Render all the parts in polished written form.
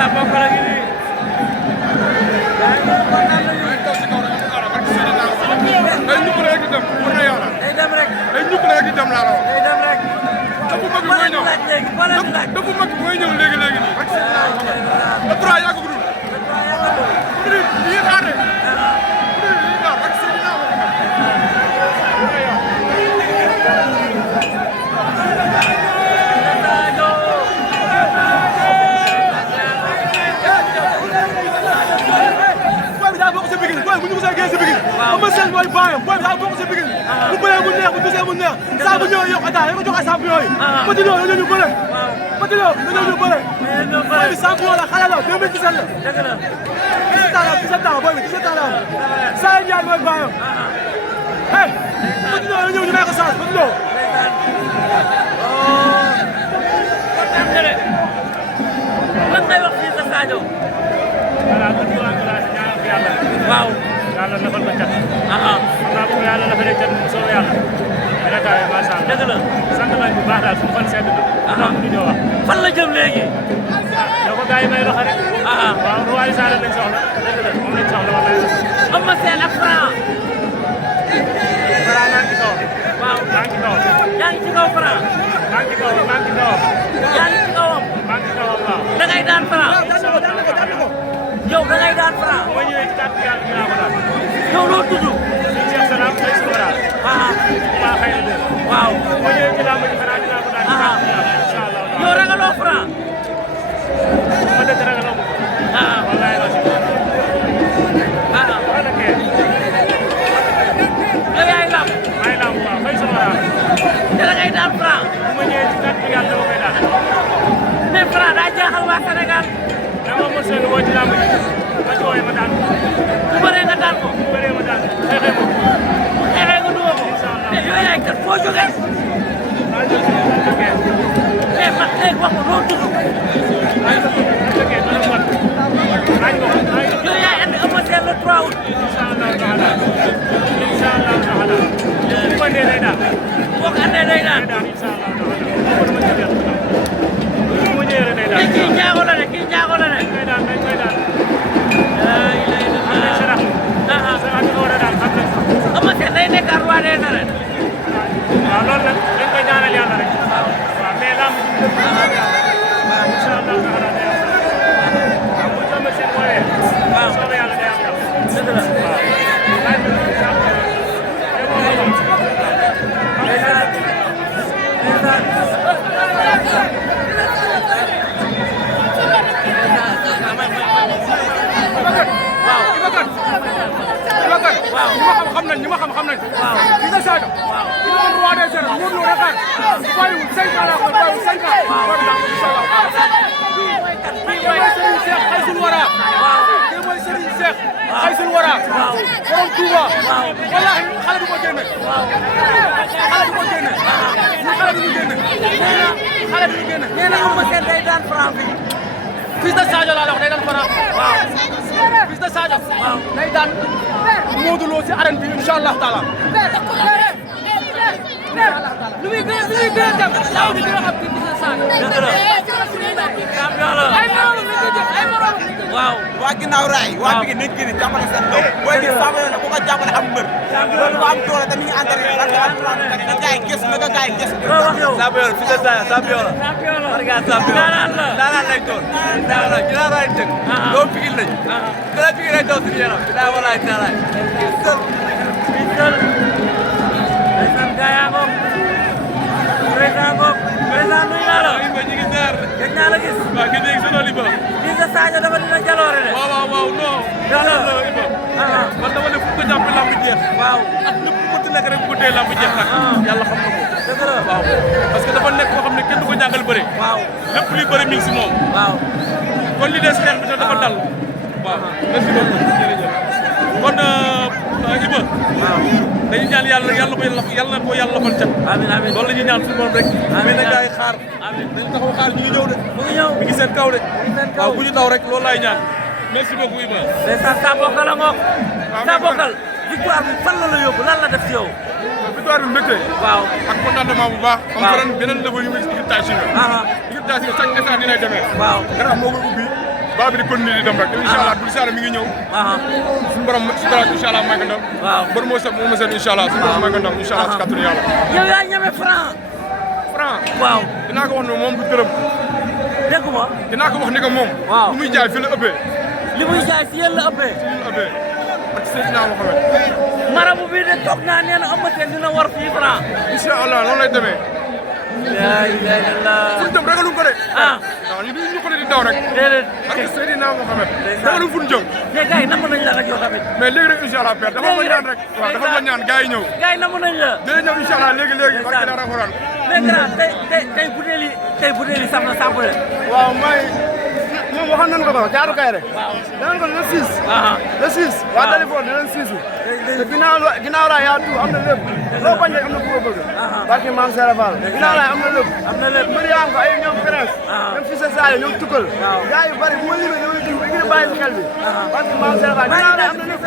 sa bopp la ngi nii. day ñukk rek di dem pour na yàlla. day dem rek. day ñukk rek di dem laa la wax. day dem rek. dafa mag mooy ñëw dafa mag mooy ñëw léegi léegi nii. le 3 yàggagul. le 3 yàggagul. xaar rek. ak Seydina bu ñu ko see géej si bigin ama seen mooy baayam booy bi daa bokk si bigin bu bëree mu neex bu dusee mu neex saa bu ñëwee yokk ataa ko jox ay champion yi Petit Lo dañoo ñu bëre Petit Lo dañoo ñu bëre booy bi champion la xale la 2017 la 17 ans la 17 ans booy bi 17 ans la saa yi Ndiaye mooy baayam hey Petit Lo dañoo ñu may ko chance Petit Lo lan ngay wax fii sa Sadio waaw yàlla nafal ko cat xam naa bu ko yàlla nafalee cat mu soobee yàlla dina tawee macha allah dëgg la sant nañ bu baax daal suñu xol sedd na ñu ñoo wax fan la jëm léegi yow ko gars yi may loxo rek waaw Roi Sane lañ soxla dëgg la moom lañ soxla wala Eumeu Sène ak Franc maa ngi ci kaw waaw maa ngi ci kaw yaa ngi ci kaw Franc maa ngi ci kaw maa ngi ci kawam yaa ngi ci kawam maa ngi ci kawam waaw da ngay daan Franc yow da ngay daan Franc ma ñëwee ci kàddu yàlla dinaa ko daal yow loo tudd Cheikh Salam ay sura maa xëy na dëgg waaw ma ñëwee ci làmb ji xanaa dinaa ko daal ci kàddu yàlla incha allah yow ragaloo Franc ma dëgg ragaloo ko wallaay la si wala kee yow yaay lam maay lamb waaw xëy sura te da ngay daan Franc bu ma ñëwee ci kàddu yàlla dama koy daal mais Franc daa jaaxal waa Sénégal dama mos a woo ci làmb ji ma ci wooyee ma daan bu bëree nga daan ko bu bëree ma daan xeexee ma xeexee nga duwoo ko mais yow yaay kat foo jógee maa jël si ma dëkkee mais man léegi wax ko noo tudd maa ngi dëkkee dana mat maa ngi wax yow yaay andi Eumeu Sène le 3 août incha allahu taala incha allahu taala bu ko andee day daal boo ko andee day daan incha allahu taala ma ci def bu ma ñëwee day daal mais kii njaago la de kii njaago la de dañ koy daal dañ koy daal ay lay am nañ sarax sarax bi ko war a daal xam nañ Eumeu Sène day nekk roi des arènes waaw loolu nag dañ koy ñaanal yàlla rek waaw mais lamb ji incha allahu taala day am waaw bu Eumeu Sène wooyee soobee yàlla day am dëgg la waaw ñi ma xam nañ ki nga Sadio ki nga roi des arènes Modou Lo Dakar bàyyiwul 5 ans la ko bàyyiwul 5 ans war na inshallah kii mooy Serigne Cheikh Xaysul Wara kii mooy Serigne Cheikh Xaysul Wara borom Touba wallahi xale du ko génne xale du ko génne xale du ñu génne xale du ñu génne nee na Eumeu Sène day daan Franc bi fils de Sadio laa la wax day daan Franc waaw fils de Sadio day daan Modou Lo ci arène bi inshallah taala lu muy gën a dem daaw di gën a xam ci bisa Sadio dëgg la champion la ay morom waaw waa ginnaaw raay waa bi nekk ni jàppale seen bopp booy bi sama yoon bu ko jàppale am mbër loolu ko am doole te mi ngi entraîné parce que am na gaay gis na gaay gis loo wax yow champion fi sa sa champion la champion la war nga champion daanaan la daanaan lay doon daanaan la ginnaaw raay dëgg doo figil lañ dara figil lay doon suñu yaram daa walaay taalaay Bisal ndeysaan gaa yaa ngoog président ngoog président nuyu naa la ñu ngi ziar gëj naa la gis waa gi dégg sa li ba fii sa Sadio dafa dina jaloore de waaw non yàlla la Iba man dama ne fu ko jàpp lamb jeex waaw ak ñëpp ku mënti nekk rek bu ko dee lamb jeex nag yàlla xam na ko dëgg la waaw parce que dafa nekk koo xam ne kenn du ko jàngal bëre waaw lépp luy bëre mi ngi si moom waaw kon li des xeex bi sax dafa dal waaw merci beaucoup jërëjëf kon Iba waaw dañuy ñaan yàlla yàlla na ko yàlla lafal cat amiin amiin loolu la ñuy ñaan suñu borom rek mais na gaay xaar amiin dañu taxaw xaar ñu ngi ñëw de mu ngi ñëw mi ngi seen kaw de seen kaw waaw bu ñu daw rek loolu laay ñaan merci beaucoup Iba ndeysaan sa bokkal a ngoog sa bokkal victoire bi fan la la yóbbu lan la def ci yow victoire bi mbégte waaw ak contentement bu baax am beneen level yu mu équipe Tay Shinger équipe Tay Shinger chaque instant ni lay demee waaw Gara moo koy ubbi baa bi di continuer di dem rek incha allah bu saala mi ngi ñëw suñu borom si dara incha allah may ko ndam bër moo seen incha allah suñu borom may ko ndam incha allah si kàttanu yàlla yow yaa ñeme Franc waaw dinaa ko wax ne moom du dërëm dégguma dinaa ko wax ni que moom lu muy jaay fi la ëppee li muy jaay si yéen la ëppee ak Seydina Mohamed marabu bii de toog naa nee na Eumeu Sène dina war fii Franc incha allah noonu lay demee yaa ilaha illallah fuñ jëm ragaluñ ko de waaw ñu ñu ko di daw rek déedéet ak Seydina Mohamed ragaluñ fuñ jëm mais gars yi namm nañ la rek yow tamit mais léegi rek incha allah père dafa ma ñaan rek waaw dafa ma ñaan gars yi ñëw gars yi namm nañ la dina ñëw incha allah léegi barke dara xoraan mais grand tey butéeli saf na sàmp de waaw mooy moom waxoon nañu ko Thiatou Kairé danañ ko le 6 le 6 waa Dalifort dinañ 6 te ginnaaw raay yaa tout am na lépp loo bañ rek am na ku ko bëgg barke Mame Serap Fall ginnaaw raay am na lépp mbir yaa am ko ay ñoom Prince ñoom Fils de Sadio ñoom Tukkal gars yu bari bu ma limee dama lim ngir bàyyi xel bi barke Mame Serap Fall ginnaaw raay am na lépp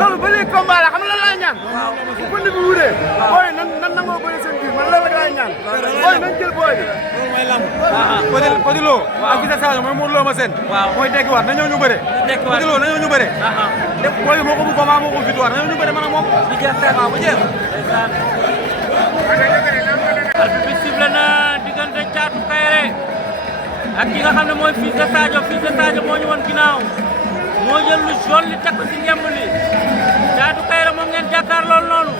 loolu ba léegi combat la xam nga lan laay ñaan bu pënd bi wuree booy nan nangoo bëri seen biir man loolu rek laay ñaan booy nañ jël booy bi Petit Lo ak Fils de Sadio mooy Modou Lo ma seen mooy dekkiwaat na ñëw ñu bëre Petit Lo na ñëw ñu bëre def booy moo ko bu combat moo ko victoire na ñëw ñu bëre man ak moom bu jeex arbitre bi sifflé na diggante Thiatou Kairé ak ki nga xam ne mooy Fils de Sadio moo ñu woon ginnaaw moo jël lu jaune li teg ko ci ngemb li Thiatou Kairé moom ngeen jàkkaar lool noonu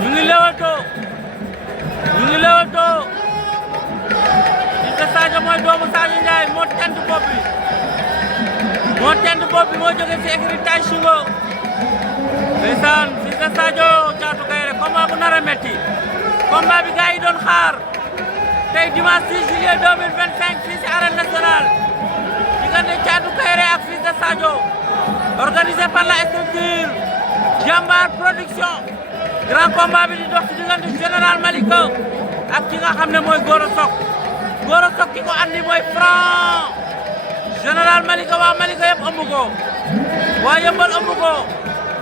ñu ngi leewatoo Fils de Sadio mooy doomu Sadio Ndiaye moo tent bopp bi moo jóge ci écurie Tay Shinger ndeysaan Fils de Sadio Thiatou Kairé combat bu nar a metti combat bi gars yi doon xaar tey dimanche 6 juillet 2025 fii ci arène nationale diggante Thiatou Kairé ak Fils de Sadio organisé par la structure Jambar Production grand combat bi di dox ci diggante Général Malika ak ki nga xam ne mooy Gora Sock ki ko andi mooy Franc Général Malika waa Malika yëpp ëmb ko waa Yëmbal ëmb ko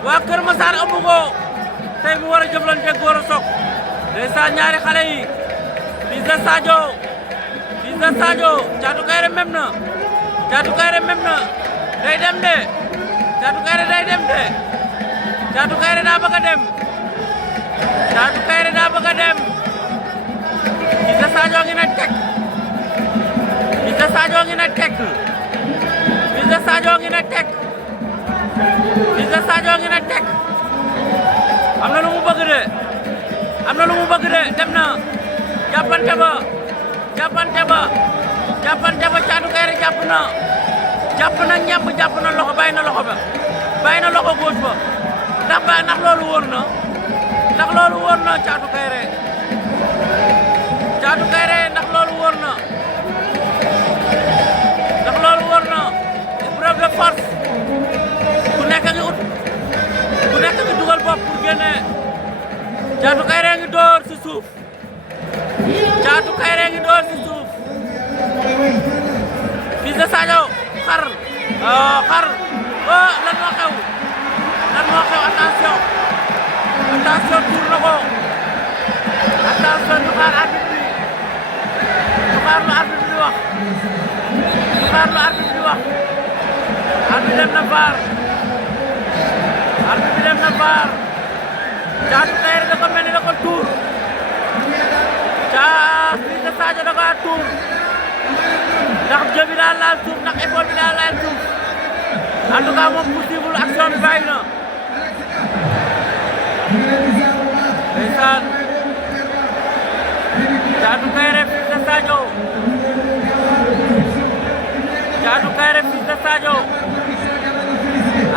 waa Kër Massar ëmb ko tey mu war a jëflante Gora Sock ndeysaan ñaari xale yi Fils de Sadio Thiatou Kairé mem na day dem de Thiatou Kairé day dem de Thiatou Kairé daa bëgg a dem Fils de Sadio ngi na teg Fils de Sadio ngi na teg am na lu mu bëgg de dem na jàppante ba Thiatou Kairé jàpp na ñemb jàpp na loxo bàyyi na loxo gauche ba ndax loolu wóor na Thiatou Kairé ndax loolu wóor na épreuve de force ku nekk ngi dugal bopp pour génne Thiatou Kairé ngi door si suuf Fils de Sadio xar lan moo xew attention tuur na ko attention ñu xaar arbitre bi lu arbitre bi wax arbitre dem na VAR Thiatou Kairé dafa mel ni da ko tuur Fils de Sadio da ko tuur ndax jë bi daa laal suuf ndax épaule bi daa laal suuf en tout cas moom possible action bi bàyyi na ndeysaan Thiatou Kairé Fils de Sadio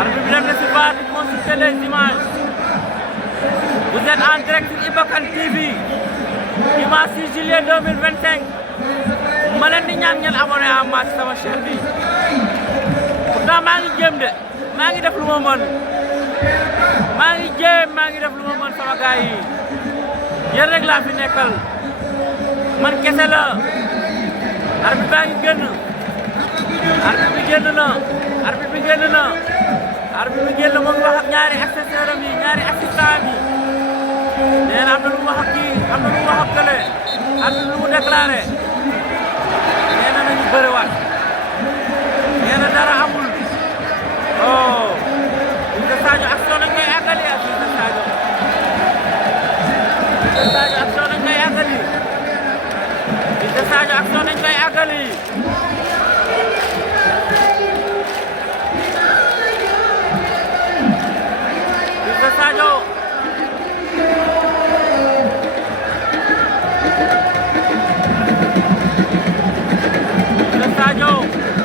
arbitre bi dem na si VAR di consulter les images vous êtes en direct sur Iba Kane TV dimanche 6 juillet 2025 ma leen di ñaan ngeen abonné à ma sama chaîne bi pourtant maa ngi jéem de maa ngi def lu ma mën maa ngi def lu ma mën sama gars yi yéen rek laa fi nekkal man kese la arbitre baa ngi génn arbitre bi génn moom wax ak ñaari accessoire am yi ñaari assistant yi nee na am na lu mu wax ak kii am na lu mu wax ak kële am na lu mu déclaré nee na nañu bëriwaat tali yi Fils de Sadio Fils de Sadio